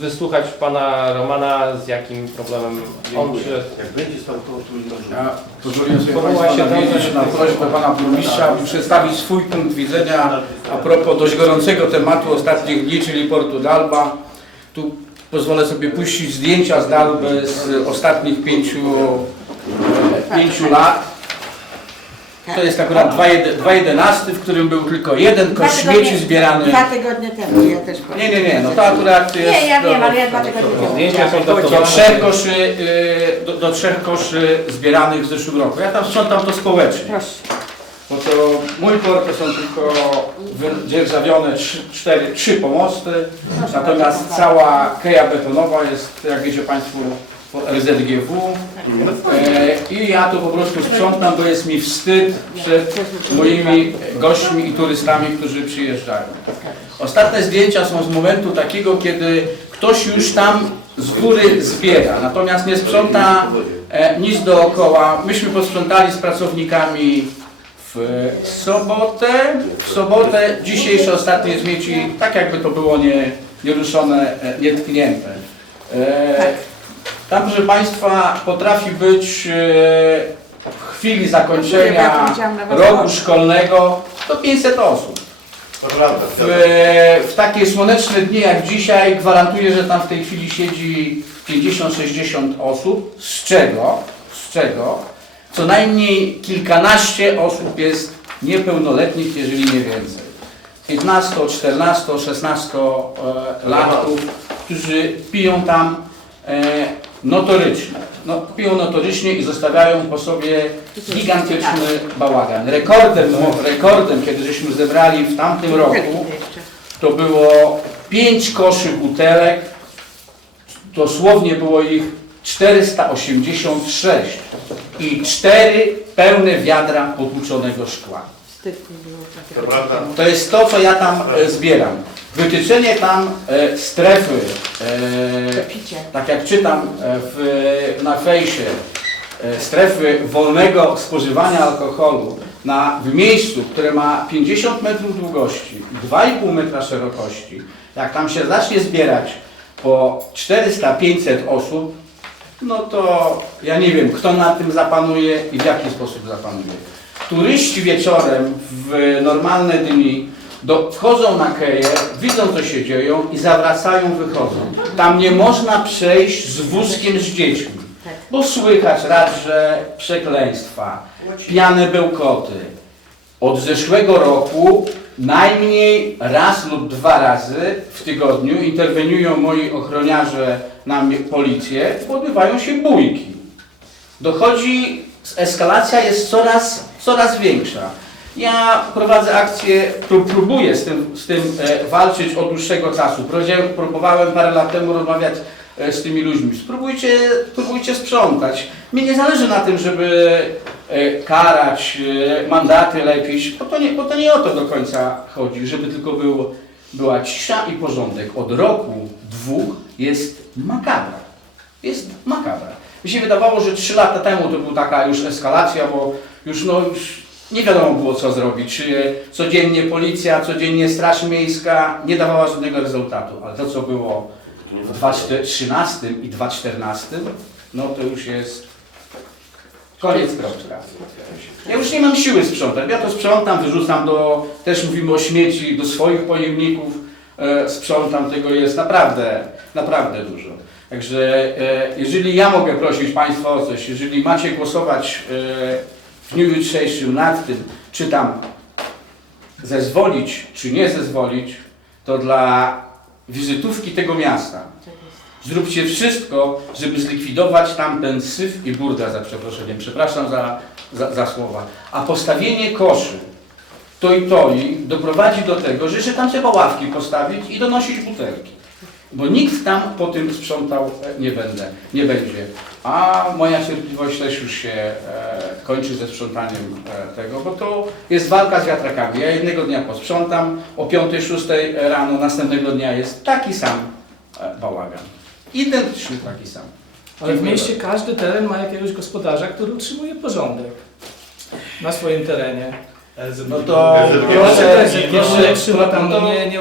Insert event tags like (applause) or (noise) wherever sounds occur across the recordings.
wysłuchać pana Romana, z jakim problemem on przyszedł. Jak będzie stał to, nie Ja pozwoliłem sobie Powołaj Państwa się nawiedzić na prośbę Pana Burmistrza, aby przedstawić swój punkt widzenia a propos dość gorącego tematu ostatnich dni, czyli portu Dalba. Tu pozwolę sobie puścić zdjęcia z Dalby z ostatnich pięciu, pięciu lat. To jest akurat 2.11, w którym był tylko jeden Dwa kosz tygodnie- śmieci zbierany. Dwa tygodnie temu, ja też powiem. Nie, nie, nie, no to akurat jest... Nie, ja wiem, do- ale ja dwa tygodnie temu. Zdjęcia są do datowane. trzech koszy, y, do, do trzech koszy zbieranych w zeszłym roku. Ja tam sprzątam to społecznie. Proszę. Bo to mój port to są tylko wydzierżawione trzy, cztery, trzy pomosty, natomiast cała keja betonowa jest, jak wiecie Państwo, RZGW e, i ja to po prostu sprzątam, bo jest mi wstyd przed moimi gośćmi i turystami, którzy przyjeżdżają. Ostatnie zdjęcia są z momentu takiego, kiedy ktoś już tam z góry zbiera, natomiast nie sprząta e, nic dookoła. Myśmy posprzątali z pracownikami w sobotę. W sobotę dzisiejsze ostatnie śmieci, tak jakby to było nie, nieruszone, e, nietknięte. E, tam, proszę Państwa, potrafi być e, w chwili zakończenia to roku Warszawie. szkolnego do 500 osób. To prawda. W, w takie słoneczne dni jak dzisiaj gwarantuję, że tam w tej chwili siedzi 50-60 osób, z czego, z czego co najmniej kilkanaście osób jest niepełnoletnich, jeżeli nie więcej. 15, 14, 16 e, latków, którzy piją tam e, notorycznie. No, piją notorycznie i zostawiają po sobie gigantyczny bałagan. Rekordem, rekordem, kiedy żeśmy zebrali w tamtym roku, to było 5 koszy butelek, dosłownie było ich 486 i 4 pełne wiadra potłuczonego szkła. To jest to, co ja tam e, zbieram. Wytyczenie tam e, strefy, e, tak jak czytam e, w, na fejsie, e, strefy wolnego spożywania alkoholu na, w miejscu, które ma 50 metrów długości i 2,5 metra szerokości, jak tam się zacznie zbierać po 400-500 osób, no to ja nie wiem, kto na tym zapanuje i w jaki sposób zapanuje. Turyści wieczorem w normalne dni do, wchodzą na keję, widzą co się dzieje i zawracają, wychodzą. Tam nie można przejść z wózkiem z dziećmi, bo słychać radże przekleństwa, pijane bełkoty. Od zeszłego roku najmniej raz lub dwa razy w tygodniu interweniują moi ochroniarze na policję, odbywają się bójki. Dochodzi, eskalacja jest coraz, coraz większa. Ja prowadzę akcję, pró- próbuję z tym, z tym e, walczyć od dłuższego czasu. Próbowałem parę lat temu rozmawiać e, z tymi ludźmi. Spróbujcie, spróbujcie sprzątać. Mi nie zależy na tym, żeby e, karać, mandaty lepić, bo to, nie, bo to nie o to do końca chodzi, żeby tylko było, była cisza i porządek. Od roku, dwóch jest makabra. Jest makabra. Mi się wydawało, że trzy lata temu to była taka już eskalacja, bo już, no, już nie wiadomo było co zrobić. Czy codziennie policja, codziennie Straż Miejska nie dawała żadnego rezultatu. Ale to co było w 2013 i 2014, no to już jest koniec kropka. Ja już nie mam siły sprzątać. Ja to sprzątam, wyrzucam do, też mówimy o śmieci, do swoich pojemników. E, sprzątam, tego jest naprawdę, naprawdę dużo. Także e, jeżeli ja mogę prosić Państwa o coś, jeżeli macie głosować e, w dniu jutrzejszym nad tym, czy tam zezwolić, czy nie zezwolić, to dla wizytówki tego miasta zróbcie wszystko, żeby zlikwidować tam ten syf i burda za przeproszeniem. Przepraszam za, za, za słowa. A postawienie koszy to i to i doprowadzi do tego, że jeszcze tam trzeba ławki postawić i donosić butelki. Bo nikt tam po tym sprzątał e, nie będę, nie będzie. A moja cierpliwość też już się e, kończy ze sprzątaniem e, tego, bo to jest walka z wiatrakami. Ja jednego dnia posprzątam, o 5-6 rano, następnego dnia jest taki sam e, bałagan. Identycznie taki sam. Ale w mieście każdy teren ma jakiegoś gospodarza, który utrzymuje porządek na swoim terenie. No to Proszę, proszę, nie, nie.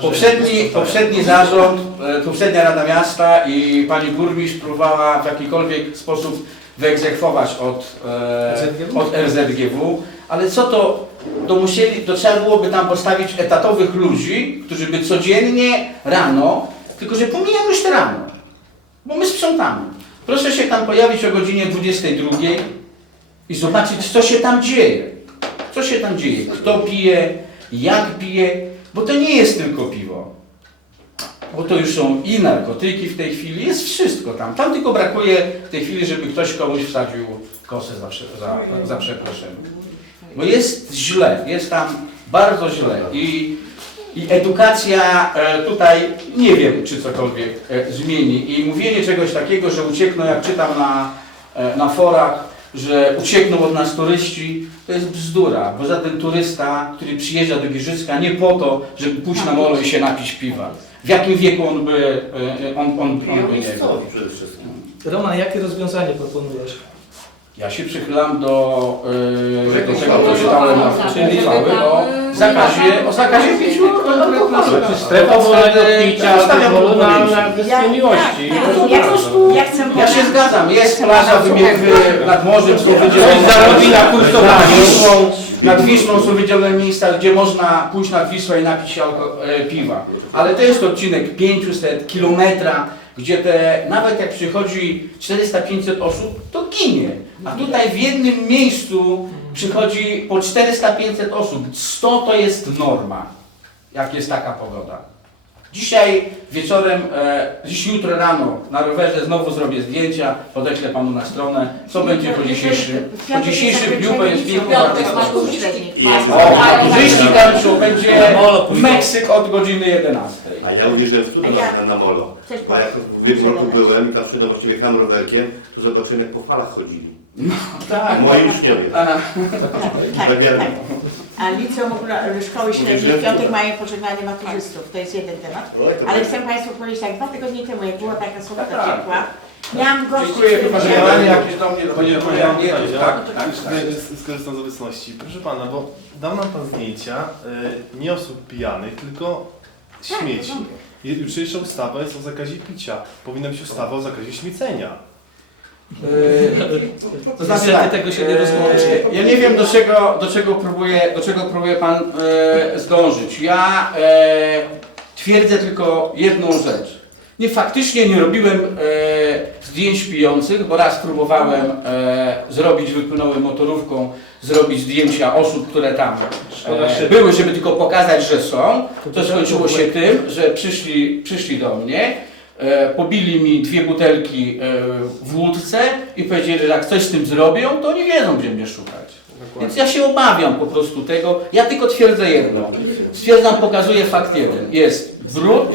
Poprzedni, poprzedni zarząd e, poprzednia Rada Miasta i pani burmistrz próbowała w jakikolwiek sposób wyegzekwować od, e, RZGW? od RZGW, ale co to, to musieli, to trzeba byłoby tam postawić etatowych ludzi, którzy by codziennie rano, tylko że pomijam już te rano, bo my sprzątamy. Proszę się tam pojawić o godzinie 22 i zobaczyć, co się tam dzieje. Co się tam dzieje, kto pije, jak pije, bo to nie jest tylko piwo. Bo to już są i narkotyki w tej chwili, jest wszystko tam. Tam tylko brakuje w tej chwili, żeby ktoś komuś wsadził kosę za, za, za przeproszeniem. Bo jest źle, jest tam bardzo źle i, i edukacja e, tutaj nie wiem, czy cokolwiek e, zmieni. I mówienie czegoś takiego, że uciekną, jak czytam na, e, na forach, że uciekną od nas turyści, to jest bzdura, bo żaden turysta, który przyjeżdża do Giżycka nie po to, żeby pójść na molo i się napić piwa. W jakim wieku on by, e, on, on, on by nie był? miejscowi przede wszystkim. Roman, jakie rozwiązanie proponujesz? Ja się przychylam do, yy, do tego, co czytałem na uchwały o zakazie, o zakazie picia konkretnych Strefa wolnego picia Zostawiam alkoholu na, burmistrzu. na Wyspie Miłości. ja, ja się zgadzam, jest plaża nad morzem, są wydzielone zarobi na nad kursowaniu. Wisłą, nad Wisłą są wydzielone miejsca, gdzie można pójść nad Wisłę i napić się e, piwa. Ale to jest odcinek 500 kilometra, gdzie te, nawet jak przychodzi 400-500 osób, to ginie. A tutaj w jednym miejscu przychodzi po 400-500 osób. 100 to jest norma, jak jest taka pogoda. Dzisiaj wieczorem, e, dziś jutro rano na rowerze znowu zrobię zdjęcia, podeślę panu na stronę, co będzie po dzisiejszym, po dzisiejszym dniu, bo jest piękny. O, turzyści kończą, będzie Meksyk od godziny 11. A ja uwierzyłem w ja- na, na molo. A jak w ubiegłym roku byłem i tam przyjdę właśnie jechałem rowerkiem, to zobaczyłem jak po falach chodzili. Tak. Moi uczniowie. A, Tak, Tak, tak. A liceum, ogóle- szkoły średnie w piątek mają pożegnanie maturzystów, to jest jeden temat. Ale tak. chcę Państwu powiedzieć tak, dwa tygodnie temu, jak była taka słodka Tak. ciepła, miałam gości, Dziękuję, chyba że którzy- pytanie jakieś do mnie, do mnie, do mnie, Panie- tak, tak, tak. Sk- Skorzystam z obecności. Proszę pana, bo dał nam pan zdjęcia y, nie osób pijanych, tylko śmieci. I Jutrzejsza ustawa jest o zakazie picia. Powinna być ustawa o zakazie śmiecenia. To znaczy Niestety tak, tego się nie e, rozłączy. Ja nie wiem do czego, do czego próbuje, do czego próbuje Pan e, zdążyć. Ja e, twierdzę tylko jedną rzecz. Nie, faktycznie nie robiłem e, zdjęć pijących, bo raz próbowałem e, zrobić, wypłynąłem motorówką, zrobić zdjęcia osób, które tam e, były, żeby tylko pokazać, że są. To skończyło się tym, że przyszli, przyszli do mnie, pobili mi dwie butelki e, w łódce i powiedzieli, że jak coś z tym zrobią, to oni wiedzą, gdzie mnie szukać. Więc ja się obawiam po prostu tego. Ja tylko twierdzę jedno. Stwierdzam, pokazuję fakt jeden. Jest brud,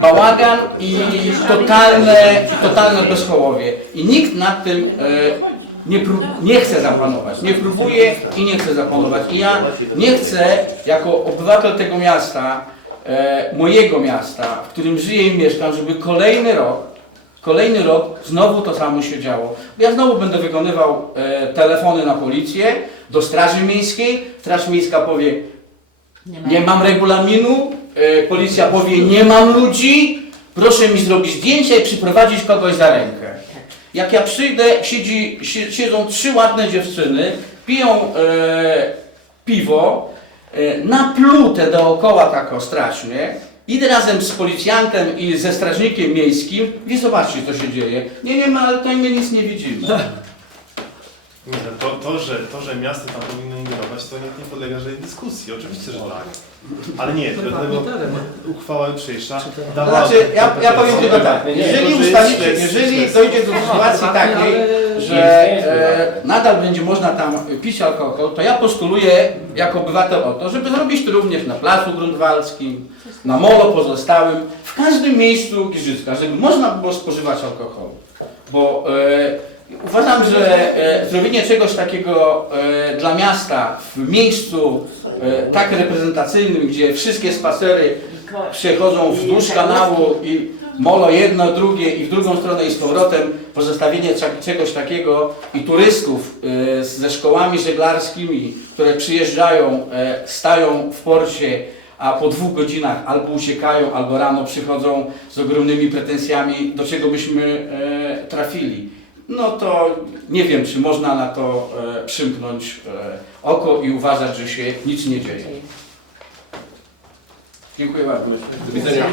bałagan i totalne, totalne bezchołowie. I nikt nad tym e, nie, prób, nie chce zapanować. Nie próbuje i nie chce zapanować. I ja nie chcę, jako obywatel tego miasta, e, mojego miasta, w którym żyję i mieszkam, żeby kolejny rok, kolejny rok znowu to samo się działo. Ja znowu będę wykonywał e, telefony na policję, do Straży Miejskiej. Straż Miejska powie, nie mam regulaminu, e, policja powie, nie mam ludzi, proszę mi zrobić zdjęcie i przyprowadzić kogoś za rękę. Jak ja przyjdę, siedzi, si- siedzą trzy ładne dziewczyny, piją e, piwo, naplute dookoła tak strasznie, idę razem z policjantem i ze strażnikiem miejskim i zobaczcie, co się dzieje. Nie, nie ma, ale to my nic nie widzimy. (laughs) Nie, to, to, że, to, że miasto tam powinno ingerować, to nie, nie podlega żadnej dyskusji. Oczywiście, że tak. Ale nie, dlatego uchwała jutrzejsza dawała... Znaczy, ja, ja powiem tylko tak, Nie, jeżeli ustalicie, jeżeli dojdzie do sytuacji takiej, że e, nadal będzie można tam pić alkohol, to ja postuluję jako obywatel o to, żeby zrobić to również na Placu Grunwaldzkim, na molo pozostałym, w każdym miejscu Giżycka, żeby można było spożywać alkohol. Bo e, uważam, że e, zrobienie czegoś takiego e, dla miasta w miejscu e, tak reprezentacyjnym, gdzie wszystkie spacery przechodzą wzdłuż kanału i molo jedno, drugie i w drugą stronę i z powrotem, pozostawienie cze- czegoś takiego i turystów ze szkołami żeglarskimi, które przyjeżdżają, stają w porcie, a po dwóch godzinach albo uciekają, albo rano przychodzą z ogromnymi pretensjami, do czego byśmy trafili. No to nie wiem, czy można na to e, przymknąć e, oko i uważać, że się nic nie dzieje. Dziękuję bardzo. Do widzenia.